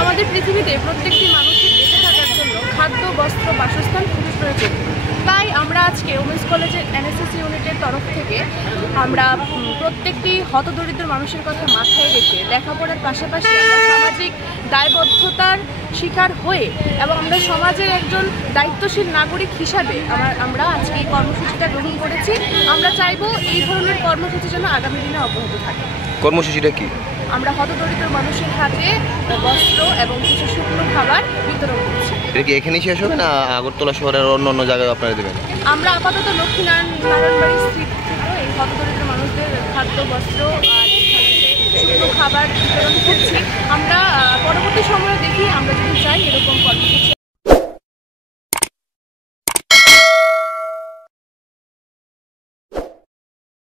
আমাদের পৃথিবীতে প্রত্যেকটি মানুষের বেঁচে থাকার জন্য খাদ্য, বস্ত্র, বাসস্থান খুবই প্রয়োজন। তাই আমরা আজকে ওমেন্স কলেজের এনএসএস ইউনিটের তরফ থেকে আমরা প্রত্যেকটি হতদরিদ্র মানুষের কথা মাথায় রেখে লেখাপড়ার পাশাপাশি আমরা সামাজিক দায়বদ্ধতার শিকার হয়ে এবং আমরা সমাজের একজন দায়িত্বশীল নাগরিক হিসাবে আমরা আজকে এই কর্মসূচিটা গ্রহণ করেছি। আমরা চাইবো এই ধরনের কর্মসূচি যেন আগামী দিনে অব্যাহত থাকে। কর্মসূচিটা কি? আমরা হতদরিদ্র মানুষের হাতে বস্ত্র এবং কিছু শুকনো খাবার বিতরণ করছি। এটা কি এখানেই শেষ হবে না আগরতলা শহরের অন্য অন্য জায়গায় আপনারা দেবেন? আমরা আপাতত লক্ষ্মীনারায়ণবাড়ি স্থিত এই হতদরিদ্র মানুষদের খাদ্য, বস্ত্র আর শুকনো খাবার বিতরণ করছি। আমরা পরবর্তী সময়ে দেখি আমরা যদি চাই এরকম কর্মসূচি